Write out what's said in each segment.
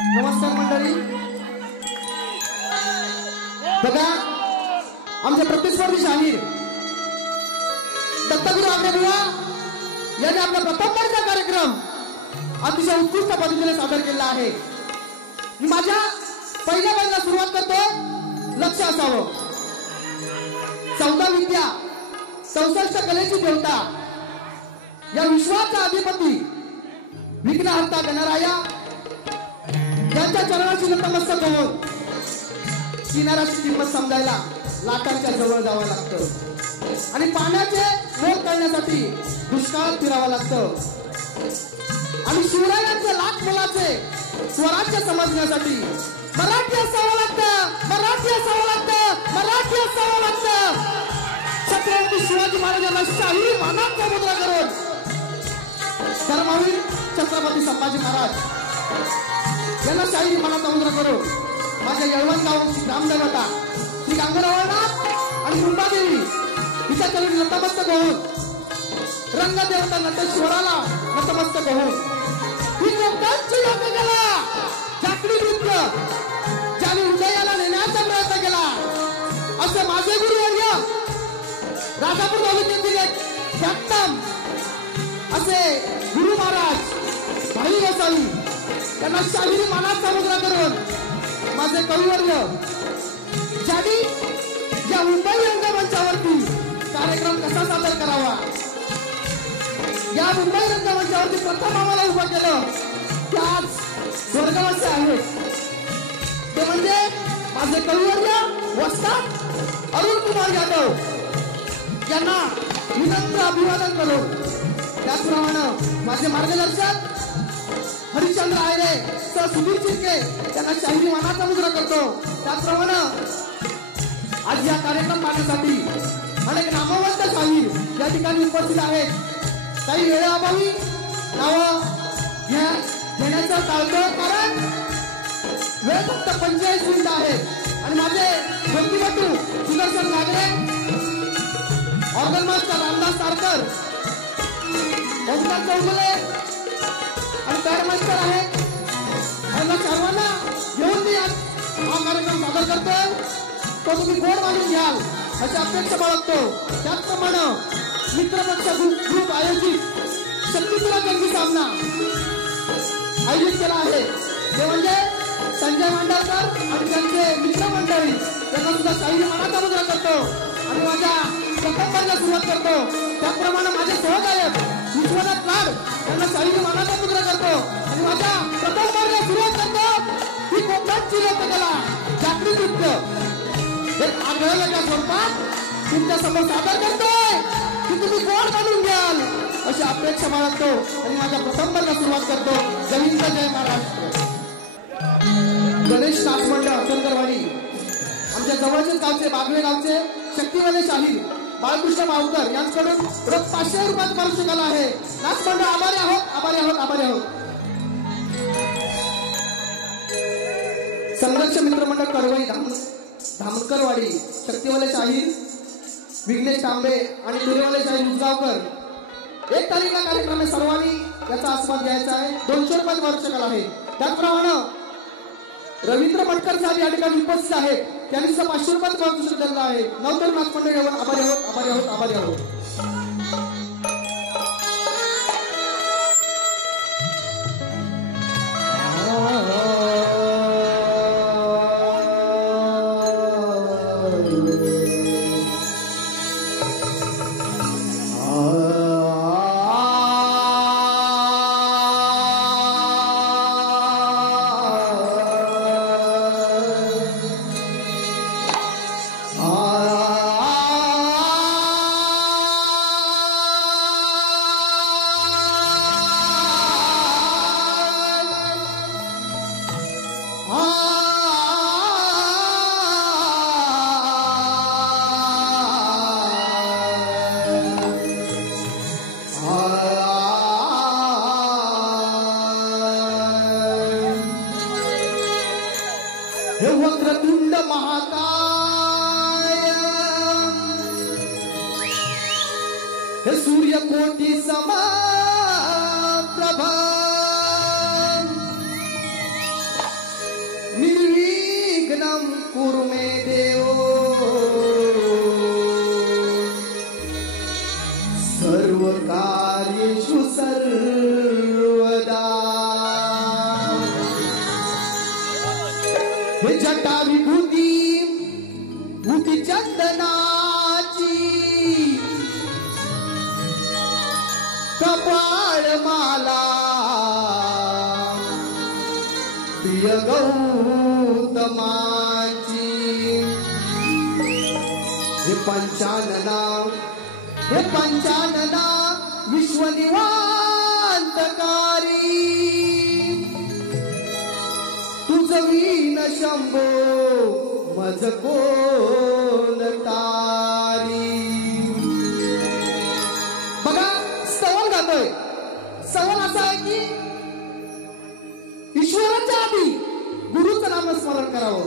नमस्कार मंडळी. बघा आमचे प्रतिस्पर्धी शाहीर दत्तगुरु आंबेबुवा यांनी आपला प्रथम दर्जा कार्यक्रम अतिशय उत्कृष्ट पद्धतीने सादर केला आहे. मी माझ्या पहिल्या वेळेला सुरुवात करतो. लक्ष असावं. 14 विद्या 64 कलेची देवता या विश्वाचा अधिपती विघ्नहर्ता गणराया यांच्या चरणाची नतमस्तक होऊन किनाऱ्याची किंमत समजायला लाटांच्या जवळ जावं लागतं आणि पाण्याचे मोल करण्यासाठी दुष्काळात फिरावं लागतं आणि शिवरायांचे लाख मोलाचे स्वराज्य समजण्यासाठी मराठी असावं लागतं, मराठी असावं लागतं, मराठी असावं लागतं. छत्रपती शिवाजी महाराजांना शाही मानाचा मुद्रा करून धर्मवीर छत्रपती संभाजी महाराज यांना शाही मानाचा मुद्रा करून माझ्या येळवण गावाची ग्रामदेवता श्री गांगोरावनाथ आणि मुंबादेवी हिच्या चरणी नतमस्तक होऊन रंगदेवता नटेश्वराला नतमस्तक होऊन ही लोकांची लोककला जाकडी नृत्य ज्याने उदयाला नेण्याचा प्रयत्न केला असे माझे गुरुवर्य राजापूर तालुक्यातील एक ख्यातनाम असे गुरु महाराज भाई वसावी त्यांना शाहिरी मानाचा मुद्रा करून माझे कविवर्य ज्यांनी या मुंबई रंगमंचावरती कार्यक्रम कसा सादर करावा या मुंबई रंगमंचावरती प्रथम आम्हाला उभं केलं ते आज स्वर्गवासी आहेत. ते म्हणजे माझे कविवर्य वस्ताद अरुण कुमार यादव यांना विनम्र अभिवादन करो. त्याचप्रमाणे माझे मार्गदर्शक हरिश्चंद्र आयरे सर सुधीर चिरके त्यांना शाहिरी मानाचा मुद्रा करतो. त्याचप्रमाणे आज या कार्यक्रम पाहण्यासाठी अनेक नामवंत शाहीर या ठिकाणी उपस्थित आहेत. काही वेळेअभावी नावं घेण्याचं टाळतं कारण वेळ फक्त 45 मिनिटं आहे आणि माझे व्यक्तिमत्व सुदर्शन नागरे ऑर्गन मास्टर रामदास तारकर ओमकार चौगुले आणि पॅड मास्टर आहे यांना सर्वांना घेऊन मी हा कार्यक्रम सादर करतोय. तो तुम्ही गोड मानून घ्याल अशी अपेक्षा बाळगतो. त्याचप्रमाणे मित्रपक्ष ग्रुप आयोजित शक्तीपुरा जंगी सामना आयोजित केला आहे. ते म्हणजे संजय मांडरकर आणि त्यांचे मित्रमंडळी त्यांना सुद्धा शाहिरी मानाचा मुद्रा करतो आणि माझ्या प्रथम वर्गाला सुरुवात करतो. त्याचप्रमाणे माझे सहगायक विश्वनाथ लाड यांना शाहिरी मानाचा मुद्रा करतो आणि माझ्या प्रथम वर्गाला सुरुवात करतो. ही कोकणाची लोककला जाकडी नृत्य एक आगळ्या स्वरूपात तुमच्या समोर सादर करतोय की तुम्ही गोड मानून घ्याल अशी अपेक्षा बाळगतो आणि माझ्या प्रथम वर्गाला सुरुवात करतो. जय हिंद जय महाराष्ट्र. गणेश नाचमंडळ अक्कलकरवाडी आमच्या जवळचे गावचे बागवे गावचे शक्तिवाले शाहीर बाळकृष्ण मावकर यांच्याकडून रोज 500 रुपयात पारितोषिक आलं आहे. नाचमंडळ आभारी आहोत, आभारी आहोत, आभारी आहोत. संघर्ष मित्रमंडळ कडवई धामकरवाडी शक्तिवाले शाहीर विघ्नेश तांबे आणि तुरेवाले शाहीर उजगावकर 1 तारीखला कार्यक्रम आहे. सर्वांनी याचा आस्वाद घ्यायचा आहे. 200 रुपयात पारितोषिक आलं आहे. त्याचप्रमाणे रवींद्र मटकर साहेब या ठिकाणी उपस्थित आहेत. त्यांनी 500 रुपयात पारितोषिक दिलेलं आहे. नवतर नाचमंडळ आभारी आहोत, आभारी आहोत, आभारी आहोत. हे वक्रतुंड महाकाय हे सूर्यकोटी समप्रभ हे जटा विभूती भूती चंदनाची कपाळ माला प्रिय गौतमाची हे पंचानना विश्वनिवांतकारी तुझ वीण शंभो मज कोण तारी. बघा स्तवन गातोय. स्तवन असं आहे की ईश्वराच्या आधी गुरुचं नामस्मरण करावं.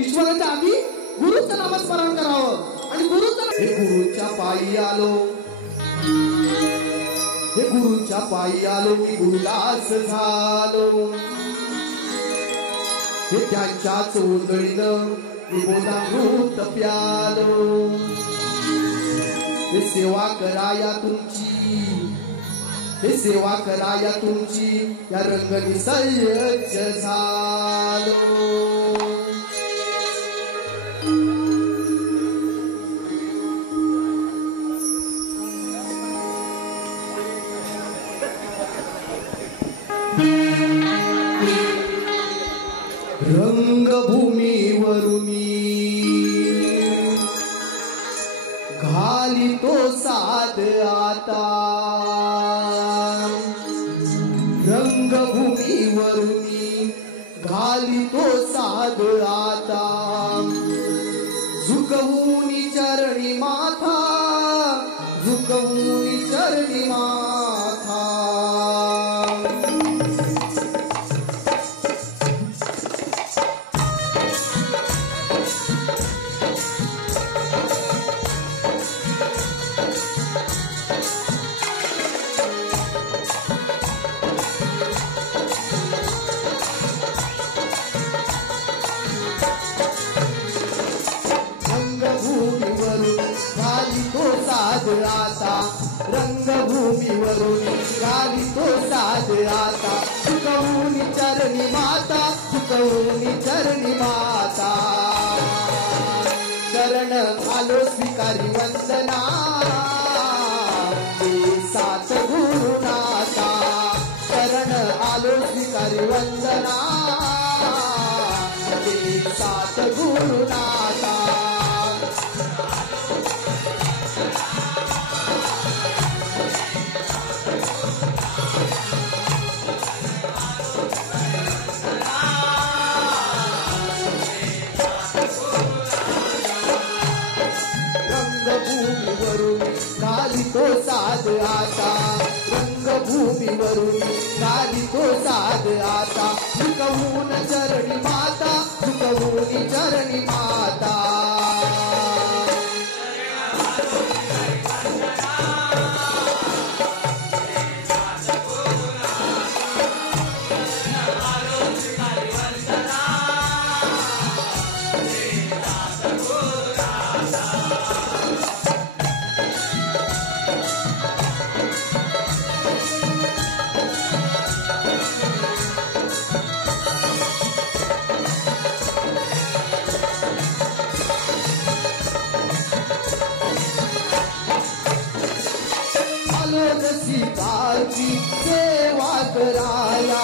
ईश्वराच्या आधी गुरुचं नामस्मरण करावं आणि गुरुच्या पायी आलो. हे गुरुच्या पायी आलो मी गुरुदास झालो. हे त्यांच्याच उजळीनं विबोधामृत प्यालो. हे सेवा कराया तुमची या रंगनी सय्यद झालो. रंगभूमीवरुनी घाली तो साध आता. रंगभूमीवरुनी घाली तो साध आता. झुकवूनी चरणी माथा रंगभूमीवरून गाली तो साध आता. झुकवूनी चरणी माता शरण आलो स्वीकारी वंदना. सात गुरुनाथा शरण आलो स्वीकारी वंदना. सात गुरुनाथा गाली तो साध आता. रंगभूमीवरून गाली तो साध आता. झुकवून चरणी माता सीताची सेवा कराया.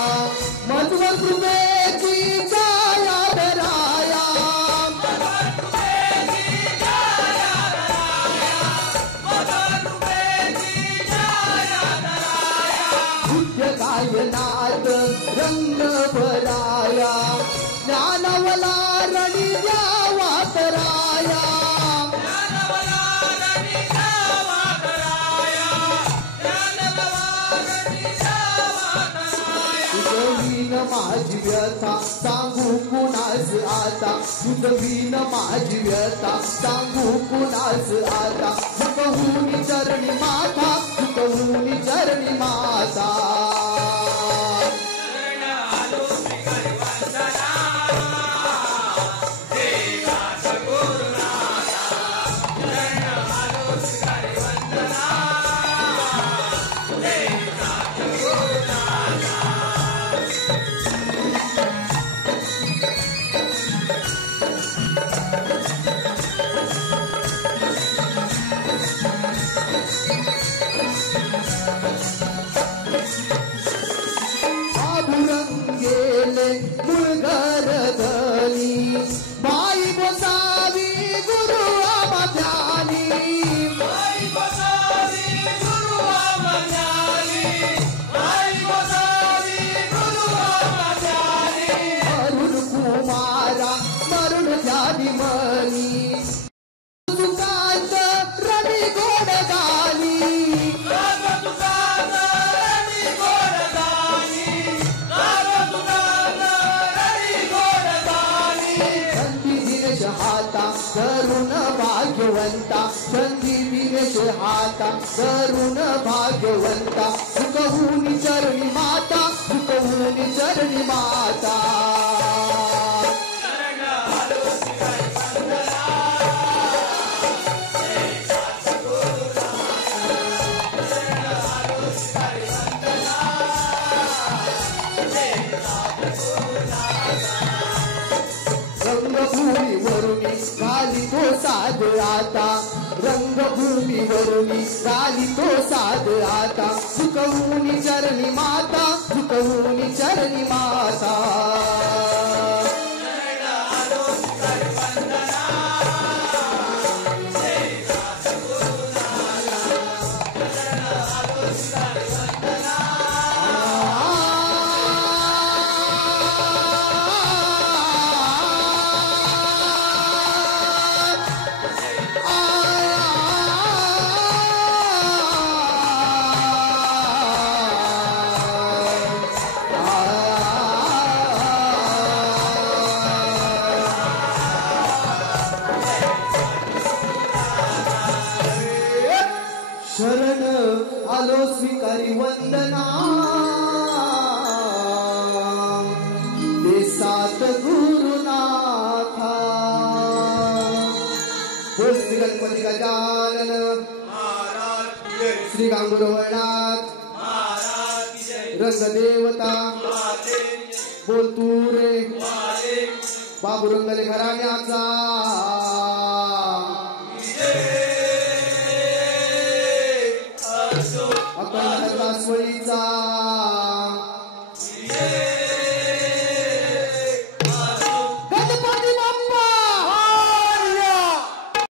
मधुर कृपेची छाया धराया. बुद्ध गायनात रंग भराया. ज्ञानवला रणी द्यावा कराया. माझी व्यथा सांगू कुणास आता. तुझवीन माझी व्यथा सांगू कुणास आता. झुकवूनी चरणी माता बाबुरंगेले मुळगर धनी बाई गोसावी गुरु आमध्यानी बाई गोसावी गुरु आमध्यानी बाई गोसावी गुरु आमध्यानी अरुण कुमारा मरुण ध्यानी मनी सुकांत रवी गोड गाली हाता करुण भाग्यवंता संधी दिनेश हाता करुण भाग्यवंता सुखहुनी चरणी माता सुखहुनी चरणी माता रंगभूमी वरुणी गाली तो साध आता रंगभूमी वरुणी गाली तो साध आता सुखहुनी चरणी माता सुखहुनी चरणी माता शरण आलो स्वीकारी वंदना ते सात गुरुनाथा बोल श्री गणपती गजानन श्री गांगुरवनाथ रंगदेवता बोल तू रे बाबुरंगले घराण्याचा